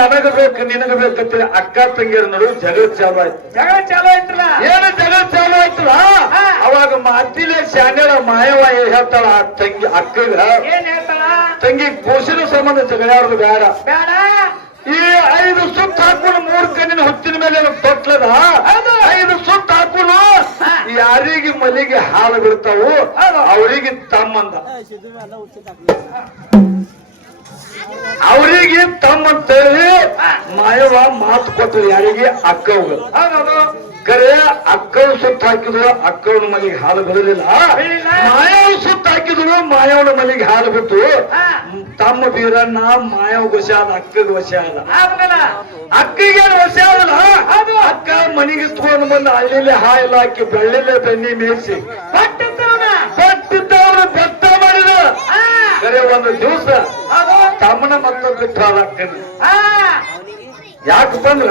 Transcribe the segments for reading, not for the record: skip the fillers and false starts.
ನನಗ ಬೇಕು ನಿನಗ ಬೇಕಂತೇಳಿ ಅಕ್ಕ ತಂಗಿಯರ ನಡುವೆ ಜಗಳ ಚಾಲು ಆಯ್ತು. ಏನು ಜಗಳ ಚಾಲು ಆಯ್ತಲ್ಲ, ಅವಾಗ ಮಾತಿಲೆ ಶಾನ್ಯಳ ಮಾಯವ ಹೇಳ್ತಾಳ ಆ ತಂಗಿ ಅಕ್ಕಗ, ತಂಗಿ ಕೋಶಿನ ಸಂಬಂಧ ಜಗಳಾಡೋದು ಬೇಡ, ಈ 5 ಸುತ್ತ ಹಾಕೊಂಡು 3 ಕಣ್ಣಿನ ಹುತ್ತಿನ ಮೇಲೆ ತೊಟ್ಲದ 5 ಸುತ್ತ ಹಾಕೊಂಡು ಯಾರಿಗೆ ಮಲಿಗೆ ಹಾಲು ಬಿಡ್ತಾವು ಅವರಿಗೆ ತಮ್ಮಂದ, ಅವರಿಗೆ ತಮ್ಮಂತೇಳಿ ಮಾಯವ ಮಾತು ಕೊಟ್ಟರು. ಯಾರಿಗೆ ಅಕ್ಕವ್ಗ ಕರೆ ಅಕ್ಕವ್ ಸುತ್ತ ಹಾಕಿದ್ರು ಅಕ್ಕವನ ಮನೆಗೆ ಹಾಲು ಬರಲಿಲ್ಲ, ಮಾಯವ ಸುತ್ತ ಹಾಕಿದ್ರು ಮಾಯವನ ಮನೆಗೆ ಹಾಲು ಬಿಟ್ಟು ತಮ್ಮ ಬೀರಣ್ಣ ಮಾಯವ ವಶ ಆದ, ಅಕ್ಕಗ ವಶ ಆದ. ಅಕ್ಕಗೇನು ವಶ ಆದಲ್ಲ, ಅಕ್ಕ ಮನೆಗೆ ತಗೊಂಡು ಬಂದು ಅಲ್ಲಿ ಹಾಲು ಹಾಕಿ ಬೆಳ್ಳಿಲೆ ಬೆನ್ನಿ ಮೇಯಿಸಿ ಪಟ್ಟಿದ್ದವ್ರು ಬೆತ್ತ ಮಾಡಿದ. ಕರೆ ಒಂದು ದಿವಸ ತಮ್ಮನ ಮಕ್ಕಳು ಬಿಟ್ಟು ಅಕ್ಕನ. ಯಾಕೆ ಬಂದ್ರ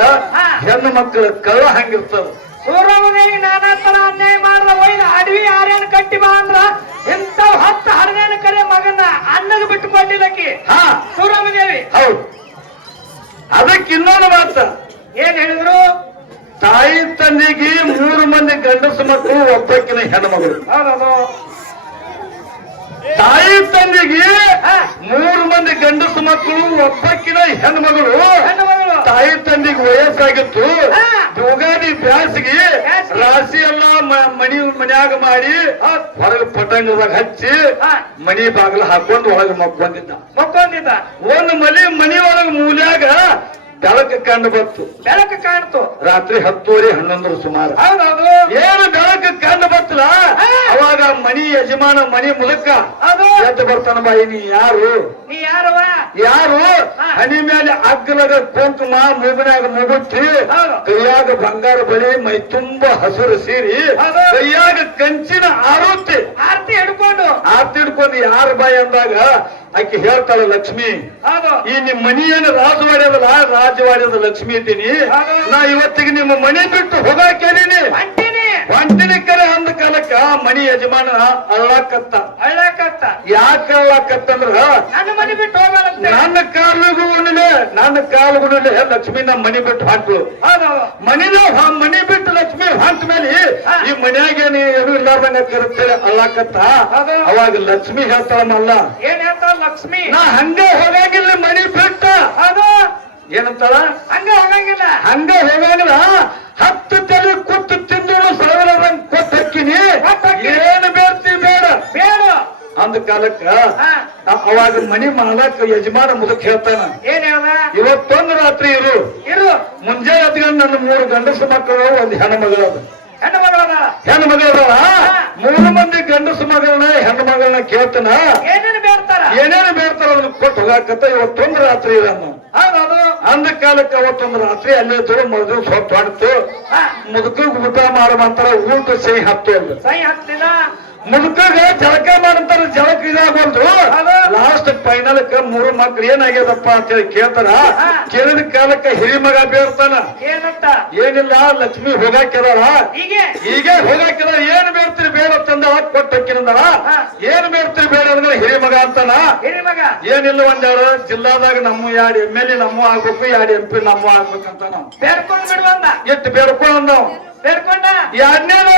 ಹೆಣ್ಣು ಮಕ್ಕಳ ಕಳ್ಳ ಹಂಗಿರ್ತದ. ಸೂರಮದೇವಿ ನಾನಾ ತರ ಅನ್ಯಾಯ ಮಾಡ್ದ ಒಯ್ದ ಅಡವಿ ಆರ್ಯಾನ ಕಟ್ಟಿ ಬಾ ಅಂದ್ರ ಇಂತ 10 ಹಡನೇನ ಕರೆ ಮಗನ ಅನ್ನಗ ಬಿಟ್ಟು ಕೊಡ್ಲಿಲ್ಲಕ್ಕಿ ಸೂರಮದೇವಿ. ಹೌದು, ಅದಕ್ಕೆ ಇನ್ನೊಂದು ಮಾತ ಏನ್ ಹೇಳಿದ್ರು, ತಾಯಿ ತಂದೆಗೆ 3 ಮಂದಿ ಗಂಡಸು ಮಕ್ಕಳು ಒಬ್ಬಕ್ಕಿನ ಹೆಣ್ಮಗಳು. ತಾಯಿ ತಂದೆಗೆ 3 ಮಂದಿ ಗಂಡಸು ಮಕ್ಕಳು ಒಬ್ಬಕ್ಕಿನ ಹೆಣ್ಮಗಳು. ತಾಯಿ ತಂದೆಗೆ ವಯಸ್ಸಾಗಿತ್ತು, ಯುಗಾದಿ ಬ್ಯಾಸಿಗೆ ರಾಶಿ ಎಲ್ಲ ಮನ್ಯಾಗ ಮಾಡಿ ಹೊರಗೆ ಪಟಂಗದಾಗ ಹಚ್ಚಿ ಮನಿ ಬಾಗಿಲು ಹಾಕೊಂಡು ಒಳಗೆ ಮಕ್ಕೊಂದಿದ್ದ. ಒಂದು ಮನಿ ಒಳಗೆ ಮೂಲ್ಯಾಗ ಬೆಳಕು ಕಂಡು ಬಂತು. ಬೆಳಕು ಕಾಣ್ತು ರಾತ್ರಿ 10:30 11 ಸುಮಾರು. ಏನು ಬೆಳಕು ಕಂಡು ಬರ್ತಲ್ಲ, ಅವಾಗ ಮನಿ ಯಜಮಾನ ಮನಿ ಮೂಲಕ ಎದ್ದು ಬರ್ತಾನ. ಬಾಯಿ ನೀ ಯಾರು? ನೀ ಯಾರವ? ಯಾರು? ಹನಿ ಮೇಲೆ ಅಗ್ಗಲಗ ಕುಂಕುಮ, ಮೂಗಿನಾಗ ಮುಗುತ್ತಿ, ಕೈಯಾಗ ಬಂಗಾರ ಬಳಿ, ಮೈ ತುಂಬ ಹಸುರು ಸೀರಿ, ಕೈಯಾಗ ಕಂಚಿನ ಆರತಿ ಹಿಡ್ಕೊಂಡು ಯಾರ ಬಾಯಿ ಅಂದಾಗ ಆಕೆ ಹೇಳ್ತಾಳ, ಲಕ್ಷ್ಮಿ, ಈ ನಿಮ್ ಮನಿ ಏನು ರಾಜವಾಡ್ಯದಲ್ಲ, ರಾಜವಾಡ್ಯದ ಲಕ್ಷ್ಮಿ ಇದ್ದೀನಿ, ನಾ ಇವತ್ತಿಗೆ ನಿಮ್ಮ ಮನೆ ಬಿಟ್ಟು ಹೋಗಾಕೇನಿ ಹೊಂಟಿನಿ ಕರೆ ಅಂದ ಕಾಲಕ್ಕ ಮನಿ ಯಜಮಾನ ಅಳ್ಳಾಕತ್ತ. ಯಾಕೆ ಅಳ್ಳಾಕತ್ತಂದ್ರ ನನ್ನ ಮನೆ ಬಿಟ್ಟು ಹೋಗಲ್ಲ, ನನ್ನ ಕಾಲುಗುಣಲೆ ಲಕ್ಷ್ಮಿ ನಮ್ಮ ಮನಿ ಬಿಟ್ಟು ಹೊಂಟು. ಮನಿ ಬಿಟ್ಟು ಲಕ್ಷ್ಮಿ ಹೊಂಟ ಮೇಲೆ ಈ ಮನ್ಯಾಗೇನಿ ಏನು ಇಲ್ಲಾರ್ದಂಗ ಕರುತ್ತೇಳಿ ಅಳ್ಳಾಕತ್ತ. ಅವಾಗ ಲಕ್ಷ್ಮಿ ಹೇಳ್ತಾಳಲ್ಲ, ಏನ್ ಹೇಳ್ತಾಳ ಲಕ್ಷ್ಮಿ, ನಾ ಹಂಗೆ ಹೋಗಾಗಿಲ್ಲ ಮನಿ ಬಿಟ್ಟ. ಏನಂತಾಳ? ಹಂಗ ಹೋಗಂಗಿಲ್ಲ 10 ತಲೆ ಕೊಟ್ಟು ತಿಂದು ಸಾವಿರ ಕೊಟ್ಟು ಹಾಕಿನಿ, ಏನು ಬೇಡ್ತಿ ಬೇಡ ಅಂದ ಕಾಲಕ್ಕ ಅವಾಗ ಮನಿ ಮಾಡಕ್ ಯಜಮಾನ ಮುದಕ್ ಹೇಳ್ತಾನ, ಏನ್ ಹೇಳ್ದ, ಇವತ್ತೊಂದು ರಾತ್ರಿ ಇರು, ಮುಂಜಾನೆ ಹತ್ಕೊಂಡು ನನ್ನ 3 ಗಂಡಸು ಮಕ್ಕಳು, 1 ಹೆಣ್ಮಗಳದ. 3 ಮಂದಿ ಗಂಡಸು ಮಗಳನ್ನ ಹೆಣ್ಣು ಮಗಳನ್ನ ಕೇಳ್ತಾನ, ಏನೇನು ಬೇಡ್ತಾರ ಅದನ್ನ ಕೊಟ್ಟು ಹೋಗಾಕತ್ತ. ಇವತ್ತೊಂದು ರಾತ್ರಿ ಇರನ್ನು ಅಂದ ಕಾಲಕ್ಕೆ ಅವತ್ತೊಂದು ರಾತ್ರಿ ಅಲ್ಲೇ ಇದ್ರು. ಮದುವೆ ಹೊತ್ತು ಹೊಡ್ತು, ಮುದುಕ ಊಟ ಮಾಡಂತಾರ, ಊಟ ಸಹಿ ಹತ್ತು ಅಲ್ಲ, ಸಹಿ ಹತ್ತಲಿಲ್ಲ. ಮುದುಕಗ ಜಳಕ ಮಾಡಂತಾರ, ಜಳಕ ಇದಾಗೋಲ್ದು. ಲಾಸ್ಟ್ ಫೈನಲ್ 3 ಮಕ್ಳು ಏನಾಗ್ಯದಪ್ಪ ಅಂತೇಳಿ ಕೇಳ್ತಾರ. ಕೇಳಿದ ಕಾಲಕ್ಕೆ ಹಿರಿ ಮಗ ಬೇಡ್ತಾನ, ಏನಂತ? ಏನಿಲ್ಲ, ಲಕ್ಷ್ಮಿ ಹೋಗಾಕಿದಾರ, ಈಗ ಹೋಗಾಕಿದಾರ, ಏನ್ ಬೇಡ್ತೀರಿ ಬೇಡ ತಂದಳ, ಕೊಟ್ಟಕ್ಕಿನಂದಳ, ಏನ್ ಬೇಡ್ತೀರಿ ಬೇಡ ಅಂದ್ರೆ ಹಿರಿ ಮಗ ಅಂತಾನ. ಏನಿಲ್ಲ, 1-2 ಜಿಲ್ಲಾದಾಗ ನಮ್ಮ 2 MLA ನಮ್ಮ ಆಗ್ಬೇಕು, 2 MP ನಮ್ಮ ಆಗ್ಬೇಕಂತ ನಾವು ಬೇಡ್ಕೊಂಡ್ ಬಿಡುವಂದ. ಎಷ್ಟು ಬೇಡ್ಕೊಂಡ್ ನಾವು ಬೇಡ್ಕೊಂಡ. ಎರಡನೇದವ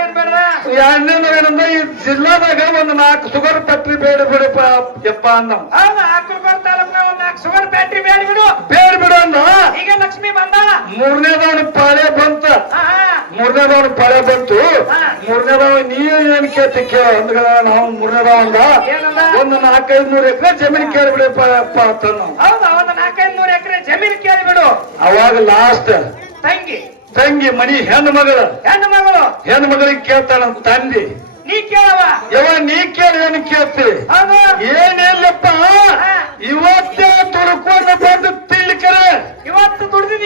ಏನ್ ಬೇಡ? ಎರಡನೇದು ಏನಂದ್ರೆ ಈ ಜಿಲ್ಲಾದಾಗ 4 ಶುಗರ್ ಫ್ಯಾಕ್ಟ್ರಿ ಬೇಡ ಬಿಡಪ್ಪ ಯಪ್ಪ ಅಂದ. ಆಕುಲ್ಕೋಟ್ ತಾಲೂಕ್ನ 4 ಶುಗರ್ ಫ್ಯಾಕ್ಟ್ರಿ ಬೇಡ ಬಿಡು ಅಂದ. ಈಗ ಲಕ್ಷ್ಮಿ ಬಂದ. ಮೂರನೇದವನ ಪಾಳೆ ಬಂತು. ಮೂರನೇದವ ನೀವ್ ಏನ್ ಕೇಳ್ತಿ ಕೇಳ ಅಂದ್ರ ನಾವು ಮೂರನೇದವ ಅಂದ, ಒಂದು 400-500 ಎಕರೆ ಜಮೀನ್ ಕೇಳ್ಬಿಡಪ್ಪ ಅಪ್ಪ ಅಂತ. ಹೌದಾ, ಒಂದು 400-500 ಎಕರೆ ಜಮೀನ್ ಕೇಳ್ಬಿಡು. ಅವಾಗ ಲಾಸ್ಟ್ ತಂಗಿ ಮನಿ ಹೆಣ್ಣು ಮಗಳಿಗೆ ಕೇಳ್ತಾನ ತಂದಿ, ನೀ ಕೇಳವ ನೀ ಕೇಳಿ ಏನು ಕೇಳ್ತಿ? ಏನಿಲ್ಲಪ್ಪ, ಇವತ್ತೇ ತುಳ್ಕೊಂಡು ಬಂದು ತಿಳ್ಕರೆ, ಇವತ್ತು ದುಡ್ದಿದ್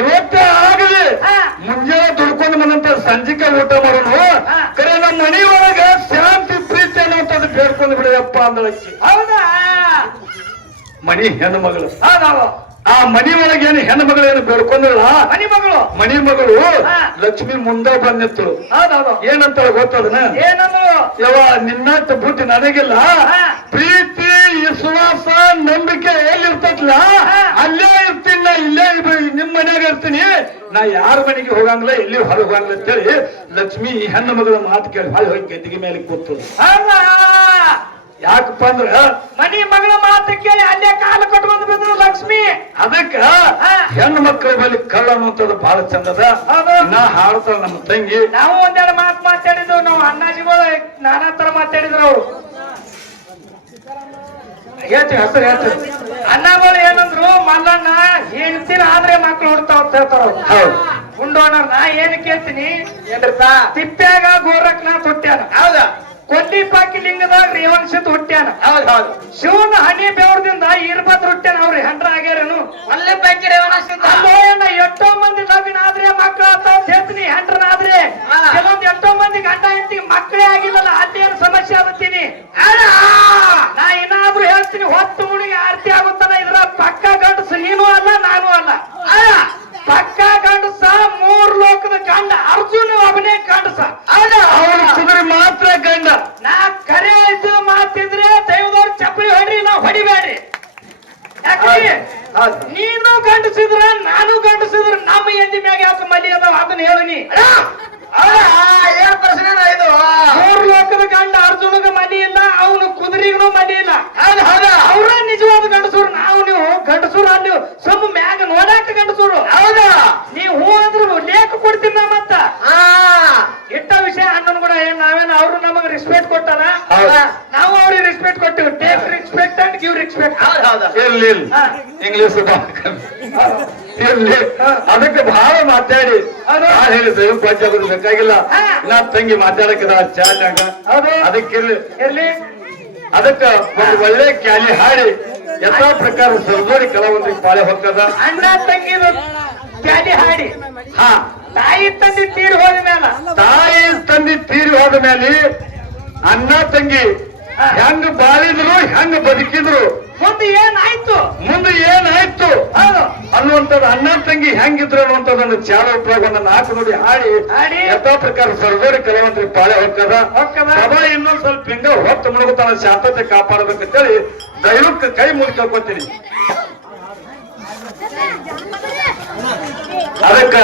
ಇವತ್ತೇ ಆಗಲಿ, ಮುಂಜಾನೆ ತುಳ್ಕೊಂಡು ಬಂದಂತ ಸಂಜಿಕೆ ಊಟ ಮಾಡೋಣ, ಕರೆ ನಮ್ಮ ಮನಿ ಒಳಗ ಶಾಂತಿ ಪ್ರೀತಿ ಅನ್ನುವಂಥದ್ದು ಬೇಡ್ಕೊಂಡು ಬಿಡಪ್ಪ ಅಂದಳಕ್ಕಿ. ಹೌದಾ? ಮನಿ ಹೆಣ್ಣು ಮಗಳು. ಆ ಮನಿ ಒಳಗೆ ಏನು ಹೆಣ್ಣು ಮಗಳು ಏನು ಬೇಡ್ಕೊಂಡಲ್ಲ, ಮನಿ ಮಗಳು ಲಕ್ಷ್ಮಿ ಮುಂದೆ ಬಂದಿತ್ತು. ಏನಂತ ಗೊತ್ತದನ? ಯವ ನಿನ್ನಟ್ಟ ಬುದ್ಧಿ ನನಗಿಲ್ಲ, ಪ್ರೀತಿ ವಿಶ್ವಾಸ ನಂಬಿಕೆ ಎಲ್ಲಿರ್ತೈತಿಲ್ಲ ಇರ್ತೀನಿ, ನಾ ಯಾರ ಮನೆಗೆ ಹೋಗಂಗಿಲ್ಲ, ಎಲ್ಲಿ ಹೊರಗೆ ಹೋಗಂಗಿಲ್ಲ ಅಂತೇಳಿ ಲಕ್ಷ್ಮಿ ಈ ಹೆಣ್ಣು ಮಗಳ ಮಾತು ಕೇಳಿ ಹೊಳೆ ಹೋಗಿ ಗದ್ದಿಗೆ ಮೇಲೆ ಕೂತು. ಯಾಕಪ್ಪ ಅಂದ್ರ ಮನಿ ಮಗಳ ಮಾತು ಕೇಳಿ ಅಲ್ಲೇ ಕಾಲು ಕಟ್ಕೊಂಡು ಬಂದ್ರು ಲಕ್ಷ್ಮಿ. ಅದಕ್ಕ ಹೆಣ್ಣು ಮಕ್ಕಳ ಬಳಿ ಕಳ್ಳ ಅನ್ನುವಂಥದ್ದು ಬಹಳ ಚಂದದ. ನಾ ಹಾಡ್ತಾಳ ನಮ್ಮ ತಂಗಿ. ನಾವು ಒಂದೆರಡು ಮಾತು ಮಾತಾಡಿದ್ವು, ನಾವು ಅಣ್ಣಾಜಿಗಳು ನಾನಾ ತರ ಮಾತಾಡಿದ್ರು. ಅವ್ರು ಹೇಳ್ತೀವಿ ಹೆಸರು ಹೇಳ್ತೀವಿ. ಅಣ್ಣಗಳು ಏನಂದ್ರು, ಮಲ್ಲಣ್ಣ ಹೇಳ್ತೀನಿ ಆದ್ರೆ ಮಕ್ಳು ಹುಡ್ತಾವ ಅಂತ ಹೇಳ್ತಾರ. ಹೌದು. ಗುಂಡೋಣರ್ ನಾ ಏನ್ ಕೇಳ್ತೀನಿ, ತಿಪ್ಪ್ಯಾಗ ಗೋರಖ್ನಾಥ್ ಹುಟ್ಟ್ಯಾನ. ಹೌದಾ? ಕೊಂಡಿಪಾಕಿ ಲಿಂಗದಾಗ ರೇವಣಸಿದ್ ಹುಟ್ಟ್ಯಾನ. ಹೌದು. ಶಿವನ ಹನಿ ಬೆವರದಿಂದ ಇರ್ಬದ್ ಹುಟ್ಟ್ಯಾನ. ಅವ್ರಿ ಹೆಂಡ್ರ ಆಗ್ಯಾರೇನು? ಒಳ್ಳೆ ಪೈಕಿ ರೇವಣಸಿದ್ದ. ಅಲ್ಲೋಯಣ್ಣ ಎಷ್ಟೋ ಮಂದಿ ಲಗ್ನ ಆದ್ರೆ ಮಕ್ಳು ಆಗ್ತಾವ ಅಂತ ಹೇಳ್ತೀನಿ. ಹೆಂಡ್ರನಾದ್ರೆ ಕೆಲವೊಂದ್ ಎಷ್ಟೋ ಮಂದಿ ಗಂಡ ಹೆಂಡತಿಗೆ ಮಕ್ಕಳೇ ಆಗಿಲ್ಲಲ್ಲ, ಅಲ್ಲೇನು ಸಮಸ್ಯೆ ಆಗುತ್ತೀನಿ. ನಾ ಏನಾದ್ರೂ ಹೇಳ್ತೀನಿ, ಹೊತ್ತು ಮುಣಿಗೆ ಆರ್ತಿ ಆಗುತ್ತಲ್ಲ, ಇದ್ರ ಪಕ್ಕ ಗಂಡಸು ನೀನು ಅಲ್ಲ ನಾನು ಅಲ್ಲ. ಪಕ್ಕ ಗಂಡಸ ಮೂರ್ ಲೋಕದ ಗಂಡ ಅರ್ಜುನ ಒಬ್ಬನೇ ಗಂಡಸ. ಅವನು ಕುದುರೆ ಮಾತ್ರ ಗಂಡ. ನಾ ಕರೆ ಇದ್ದು ಮಾತಿದ್ರೆ ದೈವದವ್ರು ಚಪ್ಪಲಿ ಹೊಡ್ರಿ, ನಾವ್ ಹೊಡಿಬೇಡ್ರಿ. ಯಾಕ್ರಿ ನೀನು ಗಂಡಸಿದ್ರ ನಾನು ಗಂಡಸಿದ್ರ ನಮ್ಮ ಎಂದಿ ಮ್ಯಾಗ ಯಾಕೆ ಮಲಿ ಅದಾವ ಅದನ್ನ ಹೇಳಿ. ಏನ್ ಪ್ರಶ್ನೆ ಇದು? ಮೂರ್ ಲೋಕದ ಗಂಡ ಅರ್ಜುನಗ ಮನಿ ಇಲ್ಲ, ಅವನು ಕುದುರೆಗೂ ಮನಿ ಇಲ್ಲ. ಹೌದಾ? ಅವ್ರ ನಿಜವಾದ ಗಂಡಸೂರು. ನಾವು ನೀವು ಗಂಡಸೂರು ಅಲ್ಲಿ ಸುಮ್ಮ ಮ್ಯಾಗ ನೋಡಾಕ ಗಂಡಸೂರು. ಹೌದಾ? ನೀವು ಹೂ ಅಂದ್ರು ಲೇಖ ಕೊಡ್ತೀನಿ ನಾ. ಮತ್ತ ಇಟ್ಟ ವಿಷಯ ಅಣ್ಣನ್ ಕೂಡ ಏನ್ ನಾವೇನು ಅವ್ರು ನಮಗ್ ರೆಸ್ಪೆಕ್ಟ್ ಕೊಟ್ಟಾರ, ನಾವು ಅವ್ರಿಗೆ ರೆಸ್ಪೆಕ್ಟ್ ಕೊಟ್ಟಿವಿ. Take respect and give respect. ಇರ್ಲಿ ಇಂಗ್ಲಿಷ್ ಇರ್ಲಿ. ಅದಕ್ಕೆ ಬಹಳ ಮಾತಾಡಿ ಹೇಳಿ ದೈವ ಪಂಚ ಬೇಕಾಗಿಲ್ಲ. ನಾ ತಂಗಿ ಮಾತಾಡಕದ ಚಾಲ್ಯಾಗ ಅದಕ್ಕಿರ್ಲಿ. ಇರ್ಲಿ. ಅದಕ್ಕ ಒಂದು ಒಳ್ಳೆ ಕ್ಯಾಲಿ ಹಾಡಿ ಎಲ್ಲಾ ಪ್ರಕಾರ ಸರ್ಜೋಡಿ ಕಲಾವಂತರಿಗೆ ಪಾಳೆ ಹೋಗ್ತದ. ಅಣ್ಣ ತಂಗಿದು ಕ್ಯಾಲಿ ಹಾಡಿ ಹಾ ತಾಯಿ ತಂದೆ ತೀರ್ ಹೋದ ಮೇಲ, ತಾಯಿ ತಂದೆ ತೀರಿ ಹೋದ ಮೇಲೆ ಅಣ್ಣ ತಂಗಿ ಹೆಂಗ್ ಬಾಳಿದ್ರು, ಹೆಂಗ್ ಬದುಕಿದ್ರು, ಮುಂದೆ ಏನಾಯ್ತು, ಮುಂದೆ ಏನಾಯ್ತು ಅನ್ನುವಂಥದ್ದು, ಅಣ್ಣ ತಂಗಿ ಹೆಂಗಿದ್ರು ಅನ್ನುವಂಥದ್ದನ್ನು ಚಾಲ ಉಪಯೋಗ ಒಂದು 4 ನುಡಿ ಹಾಡಿ ಯಥಾ ಪ್ರಕಾರ ಸರ್ಜೋಡಿ ಕಲಾವಂತರಿಗೆ ಪಾಳೆ ಹೋಗ್ತದ. ಸಭಾ ಇನ್ನೊಂದ್ ಸ್ವಲ್ಪ ಹಿಂಗ ಹೊತ್ತು ಮುಳುಗುತ್ತಾನ, ಶಾಂತತೆ ಕಾಪಾಡಬೇಕಂತೇಳಿ ದೈವಕ್ಕೆ ಕೈ ಮುಗಿ ಕೇಳ್ಕೊತೀನಿ. ಅದಕ್ಕ